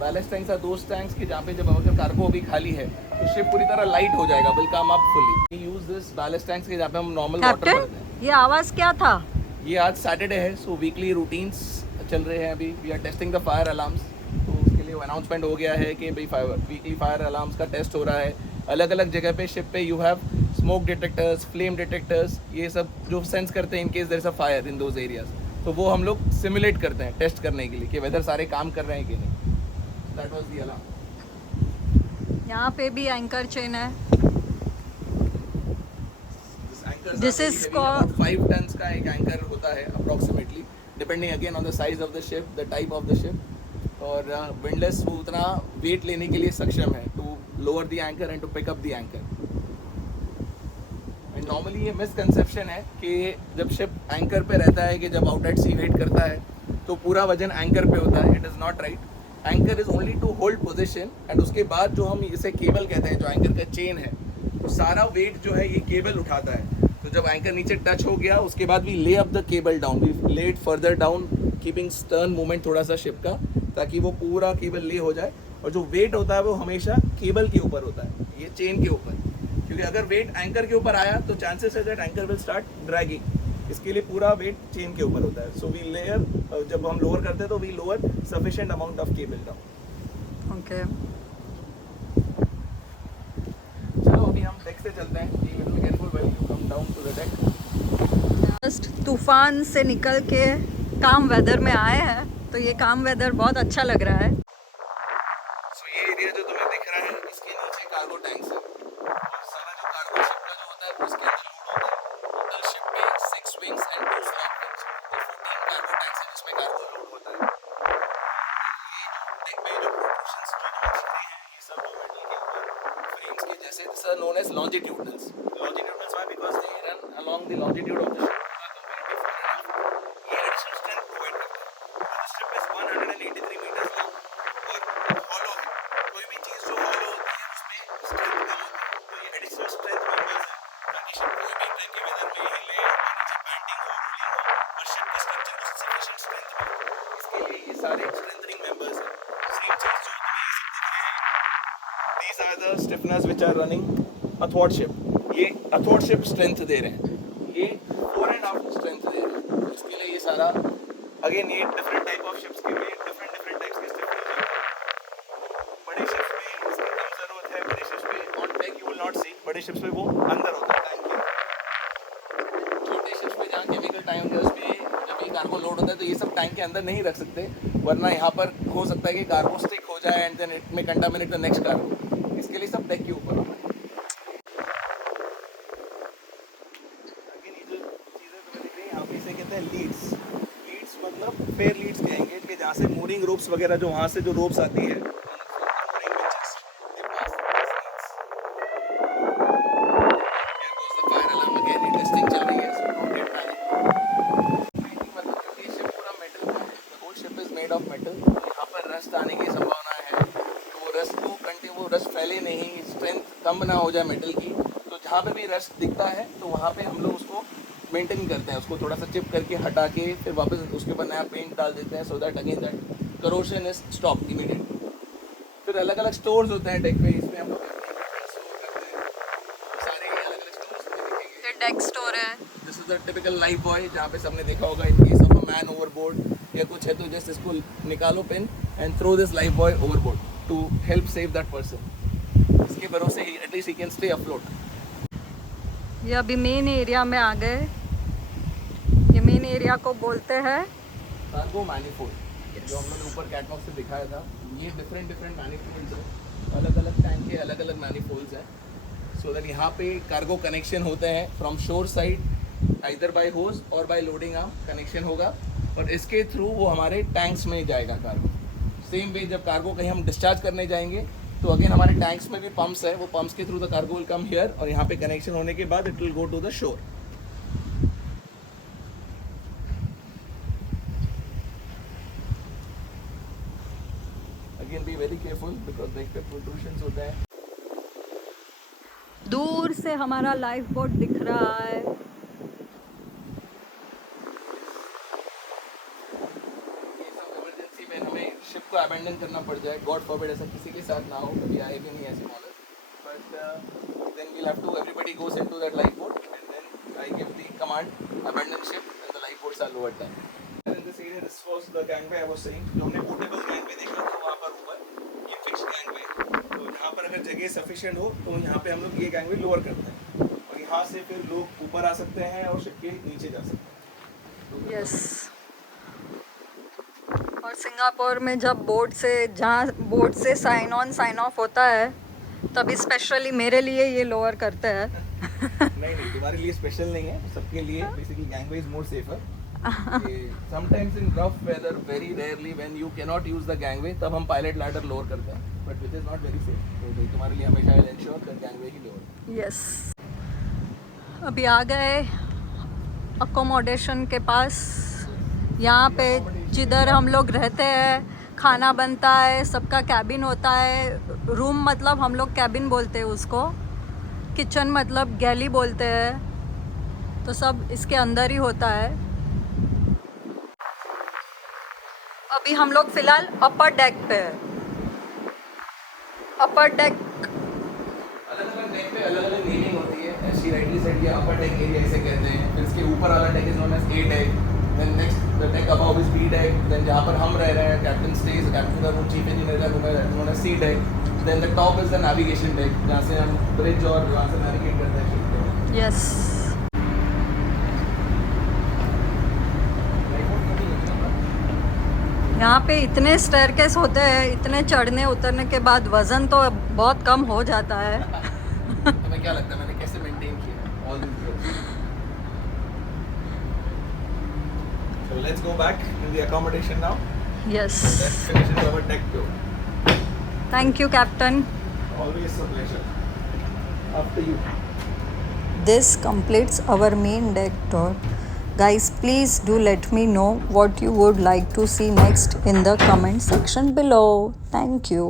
Ballast tanks are those tanks कि जहाँ पे जब अगर कार्गो अभी खाली है तो शिप पूरी तरह लाइट हो जाएगा, will come up fully. We use this ballast tanks के जहाँ पे हम नॉर्मल वाटर कैप्टन, भरते हैं। ये आवाज क्या था? ये आज सैटरडे है, सो वीकली रूटीन्स चल रहे हैं। अभी we are testing the fire alarms, तो उसके लिए अनाउंसमेंट हो गया है कि भाई वीकली फायर अलार्म्स का टेस्ट हो रहा है। अलग अलग जगह पे शिप पे you have smoke detectors, flame detectors, ये सब जो सेंस करते हैं in case there is a fire in those areas. तो वो हम लोग सिमुलेट करते हैं टेस्ट करने के लिए कि वेदर सारे काम कर रहे हैं कि नहीं। That was the alarm. यहाँ पे भी एंकर चेन है। This This is is 5 tons का एक एंकर होता है approximately, depending again on the size of the ship, the type of the ship. और विंडलेस वो उतना वेट लेने के लिए सक्षम है to lower the anchor and to pick up the anchor. Normally ये मिसकंसेप्शन है कि जब शिप एंकर पे रहता है कि जब आउट एट सी वेट करता है तो पूरा वजन एंकर पे होता है। It is not right. Anchor is only to hold position, and उसके बाद जो हम इसे केबल कहते हैं, जो एंकर का चेन है, तो सारा वेट जो है ये केबल उठाता है। तो जब एंकर नीचे टच हो गया उसके बाद we lay up the cable down, we lay it further down, keeping stern movement थोड़ा सा शिप का, ताकि वो पूरा केबल ले हो जाए। और जो वेट होता है वो हमेशा केबल के ऊपर होता है, ये चेन के ऊपर। क्योंकि अगर वेट एंकर के ऊपर आया तो चांसेस है that anchor will start dragging. इसके लिए पूरा वेट चेन के ऊपर होता है। सो वी लेयर, जब हम लोअर करते हैं तो we lower sufficient amount of cable down. Okay. चलो अभी हम डेक से चलते हैं। Be will be careful when you come down to the deck. Just तूफान से निकल के काम वेदर में आए हैं, तो ये काम वेदर बहुत अच्छा लग रहा है। सो ये एरिया जो तुम्हें दिख रहा है इसके नीचे कार्गो टैंक्स है। और सारा जो कार्गो शिप का जो होता है उसके अंदर लोड होता है। टोटल शिप पे 6 विंग्स एंड 2 फ्लैप विंग्स, तो 14 कार्गो टैंक्स है जिसमें कार्गो लोड होता है। डेक पे जो प्रोट्रूशंस जो तुम्हें दिख रहे हैं ये सब मेटल के ऊपर फ्रेम्स के जैसे, this are known as longitudinals. Longitudinals why? Because they run along the longitude of the ship. ये एडिशनल स्ट्रेंथ प्रोवाइड करता है। The ship is 183 meters long और हॉलो है। कोई भी चीज जो हॉलो होती है उसमें स्ट्रेंथ कम होती है, तो ये एडिशनल स्ट्रेंथ मेंबर्स है ताकि शिप कोई भी ट्रेन के वेदर में हिले और नीचे बैंडिंग हो, रोलिंग हो, और शिप के स्ट्रक्चर को सफिशिएंट स्ट्रेंथ मिले। इसके लिए ये सारे स्ट्रेंथनिंग मेंबर्स हैं। सेम चीज जो तुम्हें ये सब दिख रहे हैं, these are the stiffeners which are running athwart ship। ये athwart ship स्ट्रेंथ दे रहे हैं, ये फोर एंड हाफ स्ट्रेंथ दे रहे हैं। इसके लिए ये सारा अगेन ये डिफरेंट टाइप ऑफ शिप्स के लिए डिफरेंट टाइप्स के स्टिफनर्स होते हैं। बड़े शिप्स में इसकी कम जरूरत है। बड़े शिप्स पे on deck you will not see, बड़े शिप्स में वो अंदर होता है टैंक के। छोटे शिप्स पे जहाँ केमिकल टैंक है उसमें जब ये कार्गो लोड होता है तो ये सब टैंक के अंदर नहीं रख सकते, वरना यहाँ पर हो सकता है कि कार्गो स्टिक हो जाए एंड देन इट में कंटामिनेट द नेक्स्ट कार्गो। इसके लिए सब डेक के ऊपर होता है। इसे कहते हैं लीड्स। लीड्स मतलब फेयर लीड्स कहेंगे कि जहाँ से मूरिंग रोप्स वगैरह, जो वहाँ से जो रोप्स आती है, फैले नहीं, स्ट्रेंथ कम ना हो जाए मेटल की। तो जहाँ पे भी रस्ट दिखता है तो वहाँ पे हम लोग उसको मेंटेन करते हैं, उसको थोड़ा सा चिप करके हटा के फिर वापस उसके ऊपर नया पेंट डाल देते हैं, so that again that corrosion is stop immediate. फिर अलग अलग स्टोर्स होते हैं डेक पे, इसमें हम लोग सारे अलग अलग स्टोर्स दिखेंगे। ये डेक स्टोर है। This is the typical life buoy, जहाँ पे सबने देखा होगा in case of a man overboard या कुछ है तो जस्ट इसको निकालो pin and throw this life buoy overboard to help save that person. इसके भरोसे ही at least he can stay afloat. ये अभी मेन एरिया में आ गए। ये मेन एरिया को बोलते हैं कार्गो मैनिफोल्ड। जो हम लोग ने ऊपर कैटवॉक से दिखाया था, ये डिफरेंट मैनिफोल्ड्स हैं, अलग अलग टैंक के अलग अलग मैनिफोल्ड्स हैं, सो दैट यहाँ पे कार्गो कनेक्शन होते हैं फ्रॉम शोर साइड, आइदर बाय होज और बाय लोडिंग आर्म कनेक्शन होगा, और इसके थ्रू वो हमारे टैंक्स में जाएगा कार्गो। सेम वे जब कार्गो कहीं हम डिस्चार्ज करने जाएंगे तो अगेन हमारे टैंक्स में भी पंप्स है, वो पंप्स के through the cargo will come here, और यहाँ पे कनेक्शन होने के बाद it will go to the shore. Again be very careful because deck पे प्रोट्रूशंस होते हैं। दूर से हमारा लाइफ बोट दिख रहा है। इमरजेंसी में हमें शिप को अबैंडन करना पड़ जाए, गॉड फॉरबिड ऐसा किसी के साथ ना हो, कभी आए भी नहीं ऐसे model, but then we'll have to everybody goes into that life boat and then I give the command abandon ship and the life boats are lowered down. In this area, this was the gangway I was saying. जो हमने portable gangway देखा था वहाँ पर ऊपर ये fixed gangway, तो यहाँ पर अगर जगह सफिशिएंट हो तो यहाँ पे हम लोग ये गैंगवे लोअर करते हैं और यहाँ से फिर लोग ऊपर आ सकते हैं और शिप के नीचे जा सकते हैं. यस. और सिंगापुर में जब जहाँ बोट से साइन ऑन साइन ऑफ होता है तभी स्पेशली मेरे लिए ये लोअर करते हैं. नहीं तुम्हारे लिए स्पेशल नहीं है, सबके लिए. Basically gangway is more safer. Sometimes in rough weather, very rarely when you cannot use the gangway, तब हम pilot ladder lower करते हैं, but which is not very safe. तो तुम्हारे लिए हमेशा I'll ensure that gangway he lower. Yes. अभी आ गए अकोमोडेशन के पास. यहाँ पे जिधर हम लोग रहते हैं खाना बनता है, सबका कैबिन होता है. रूम मतलब हम लोग कैबिन बोलते हैं उसको, किचन मतलब गैली बोलते हैं, तो सब इसके अंदर ही होता है. अभी हम लोग फिलहाल अपर डेक पे है. अपर डेक अलग-अलग डेक पे अलग-अलग नेमिंग होती है. ऐसी राइटली साइड ये अपर डेक एरिया इसे कहते हैं. फिर इसके ऊपर वाला deck is known as A deck. Then next the deck above is B deck. Then जहाँ पर हम रह रहे हैं कैप्टन स्टेज, कैप्टन का रूम, चीफ इंजीनियर का रूम है, that is known as C deck. Then the top is the navigation deck जहाँ से हम ब्रिज और वहाँ से नेविगेट करते हैं शिप को. यस. यहाँ पे इतने स्टेयरकेस होते हैं, इतने चढ़ने उतरने के बाद वजन तो बहुत कम हो जाता है. तुम्हें क्या लगता है मैंने कैसे मेंटेन किया all this years? So let's go back in the accommodation now. Yes. That finishes our deck tour. Thank you captain. Always a pleasure. After you. This completes our main deck tour. Guys, please do let me know what you would like to see next in the comment section below. Thank you.